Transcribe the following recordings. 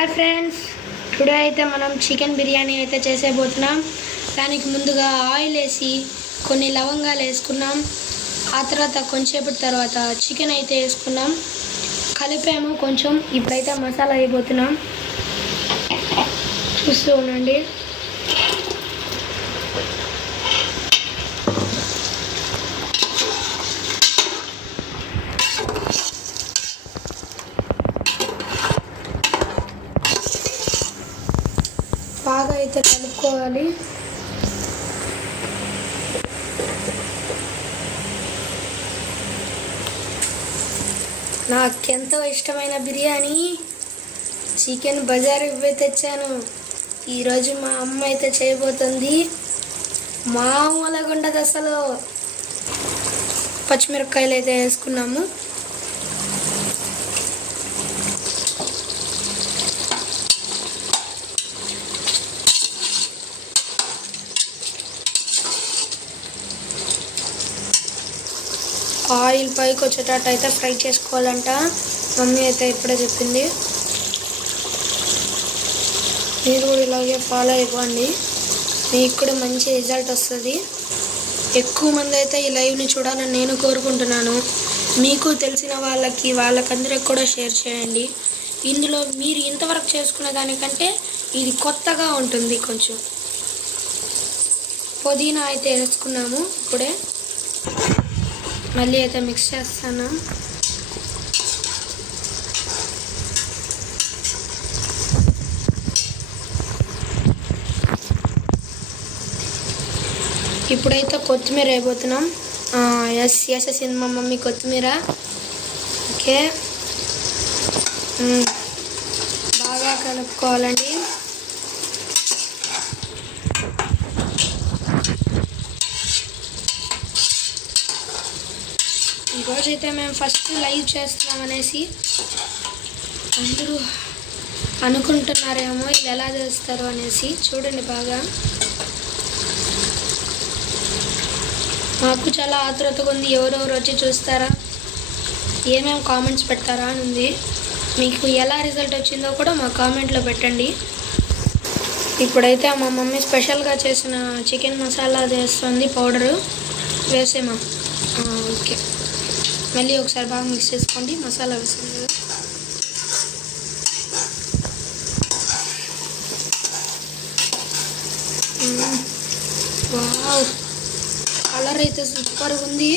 Hi friends, today అయితే మనం chicken biryani అయితే చేసేబోతున్నాం. దానికి ముందుగా ఆయిల్ వేసి కొన్ని లవంగాలు వేసుకున్నాం. ఆ తర్వాత కొంచెంసేపటి తర్వాత చికెన్ అయితే వేసుకున్నాం, కలిపాము కొంచెం. ఇప్పుడైతే మసాలా వేయబోతున్నాం, చూస్తూ ఉండండి. బాగా అయితే కలుపుకోవాలి. నాకెంతో ఇష్టమైన బిర్యానీ చికెన్ బజార్ ఇవ్వే తెచ్చాను. ఈరోజు మా అమ్మ అయితే చేయబోతుంది. మామూలుగా ఉండదు అసలు. పచ్చిమిరపకాయలు అయితే వేసుకున్నాము. ఆయిల్ పైకి వచ్చేటట్టు అయితే ఫ్రై చేసుకోవాలంట. మమ్మీ అయితే ఇప్పుడే చెప్పింది. మీరు కూడా ఇలాగే ఫాలో అయిపోండి, మీకు కూడా మంచి రిజల్ట్ వస్తుంది. ఎక్కువ మంది అయితే ఈ లైవ్ని చూడాలని నేను కోరుకుంటున్నాను. మీకు తెలిసిన వాళ్ళకందరికి కూడా షేర్ చేయండి. ఇందులో మీరు ఇంతవరకు చేసుకునే దానికంటే ఇది కొత్తగా ఉంటుంది. కొంచెం పుదీనా అయితే వేసుకున్నాము. ఇప్పుడే మళ్ళీ అయితే మిక్స్ చేస్తాను. ఇప్పుడైతే కొత్తిమీర వేయబోతున్నాం. వేసేసింది మా మమ్మీ కొత్తిమీర. ఓకే, బాగా కలుపుకోవాలండి. ఈరోజైతే మేము ఫస్ట్ లైవ్ చేస్తున్నాం అనేసి అందరూ అనుకుంటున్నారేమో ఇది ఎలా చేస్తారు అనేసి. చూడండి, బాగా మాకు చాలా ఆతృతగా ఉంది. ఎవరెవరు వచ్చి చూస్తారా, ఏమేమి కామెంట్స్ పెడతారా అని ఉంది. మీకు ఎలా రిజల్ట్ వచ్చిందో కూడా మా కామెంట్లో పెట్టండి. ఇప్పుడైతే మా మమ్మీ స్పెషల్గా చేసిన చికెన్ మసాలా వేస్తుంది, పౌడరు వేసేమా. ఓకే, మళ్ళీ ఒకసారి బాగా మిక్స్ చేసుకోండి. మసాలా వేస్తుంది కదా. వావ్, కలర్ అయితే సూపర్గా ఉంది,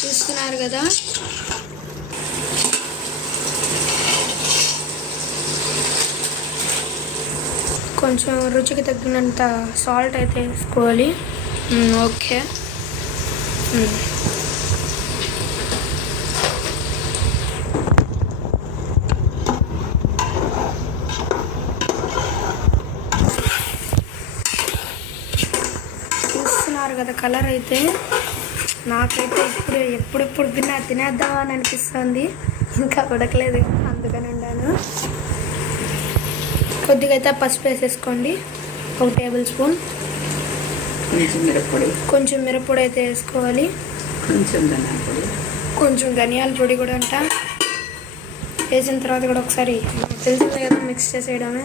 చూస్తున్నారు కదా. కొంచెం రుచికి తగ్గినంత సాల్ట్ అయితే వేసుకోవాలి. ఓకే, కదా కలర్ అయితే. నాకైతే ఎప్పుడెప్పుడు తినేద్దామా అని అనిపిస్తుంది. ఇంకా ఉడకలేదు, అందుకని ఉండాను. కొద్దిగా అయితే పసుపు వేసేసుకోండి, 1 టేబుల్ స్పూన్. కొంచెం మిరప్పొడి అయితే వేసుకోవాలి. కొంచెం ధనియాల పొడి కూడా అంట. వేసిన తర్వాత కూడా ఒకసారి తెలిసిందే కదా మిక్స్ చేసేయడమే.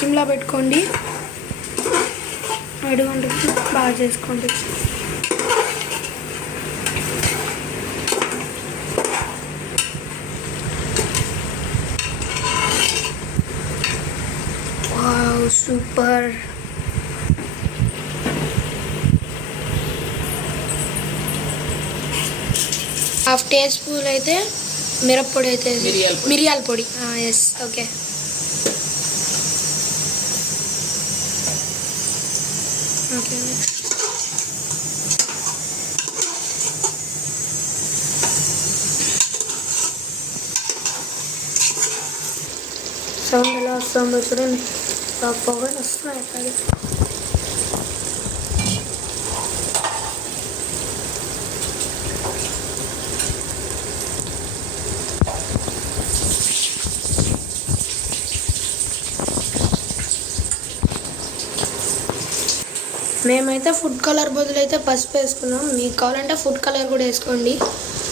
సిమ్లో పెట్టుకోండి, అడుగుండి బాగా చేసుకోండి. Wow, super. Half teaspoon అయితే మిరప్పొడి అయితే, మిరియాల పొడి. Yes, okay. ఓకే, సౌండ్ ఎలా వస్తుందో చూడండి. పొగలు వస్తున్నాయి అక్కడ. మేమైతే ఫుడ్ కలర్ బదులు అయితే పసుపు వేసుకున్నాం. మీకు కావాలంటే ఫుడ్ కలర్ కూడా వేసుకోండి.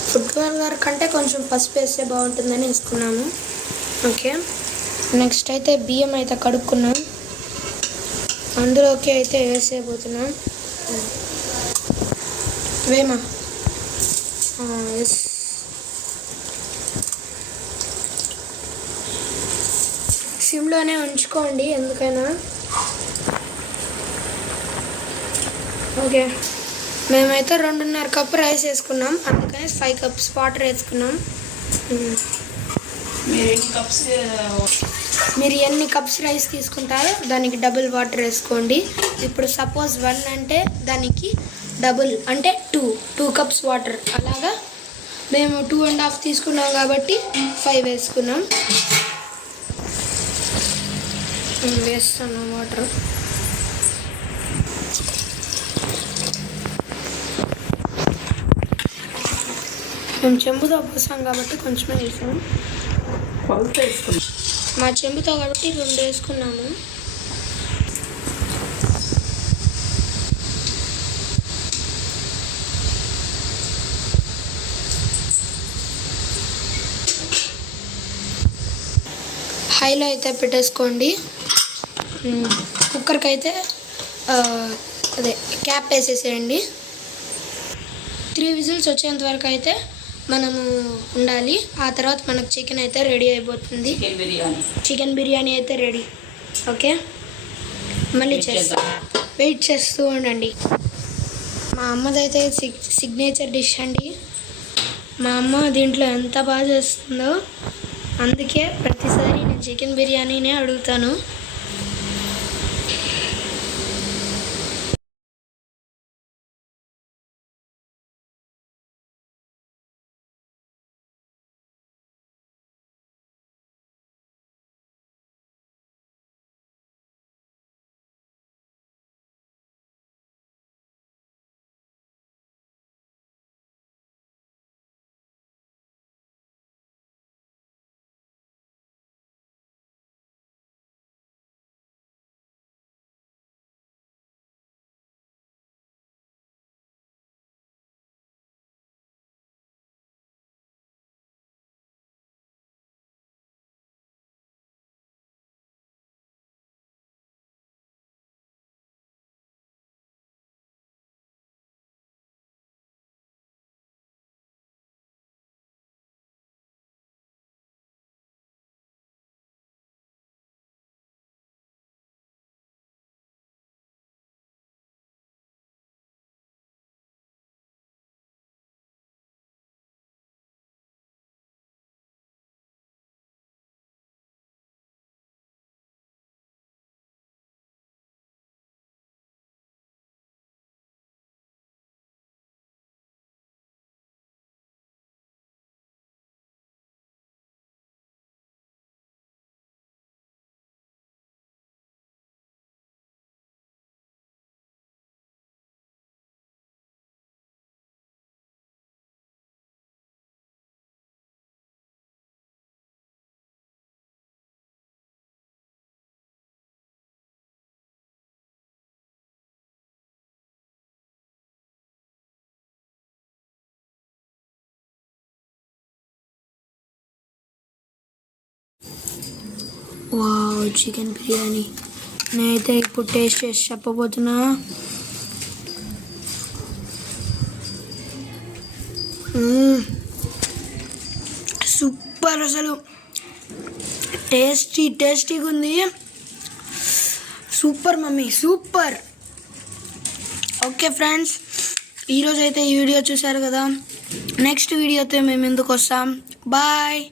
ఫుడ్ కలర్ కంటే కొంచెం పసుపు వేస్తే బాగుంటుందని వేసుకున్నాము. ఓకే, నెక్స్ట్ అయితే బియ్యం అయితే కడుక్కున్నాం, అందులోకి అయితే వేసేయబోతున్నాం. వేమా ఎస్. సిమ్లోనే ఉంచుకోండి ఎందుకైనా. ఓకే, మేమైతే 2.5 కప్పు రైస్ వేసుకున్నాం, అందుకని 5 కప్స్ వాటర్ వేసుకున్నాం. మీరు ఎన్ని కప్స్ రైస్ తీసుకుంటారో దానికి డబుల్ వాటర్ వేసుకోండి. ఇప్పుడు సపోజ్ 1 అంటే దానికి డబుల్ అంటే 2 కప్స్ వాటర్. అలాగా మేము 2.5 తీసుకున్నాం కాబట్టి 5 వేసుకున్నాం. వేస్తున్నాం వాటర్. మేము చెంబుతో పోసాం కాబట్టి కొంచెమే వేసాము. మా చెంబుతో కాబట్టి 2 వేసుకున్నాము. హైలో అయితే పెట్టేసుకోండి. కుక్కర్కి అయితే అదే క్యాప్ వేసేసేయండి. 3 విజిల్స్ వచ్చేంత వరకు అయితే మనము ఉండాలి. ఆ తర్వాత మనకు చికెన్ అయితే రెడీ అయిపోతుంది. చికెన్ బిర్యానీ అయితే రెడీ. ఓకే, మళ్ళీ చేస్తా, వెయిట్ చేస్తూ ఉండండి. మా అమ్మదైతే సిగ్నేచర్ డిష్ అండి. మా అమ్మ దీంట్లో ఎంత బాగా చేస్తుందో, అందుకే ప్రతిసారి నేను చికెన్ బిర్యానీనే అడుగుతాను. వావ్, చికెన్ బిర్యానీ నేనైతే ఇప్పుడు టేస్ట్ చేసి చెప్పబోతున్నా. సూపర్, అసలు టేస్టీగా ఉంది. Super mummy, super. Okay friends, ఈరోజు అయితే ఈ వీడియో చూసారు కదా. నెక్స్ట్ వీడియోతో మేము ఎందుకు వస్తాం. బాయ్.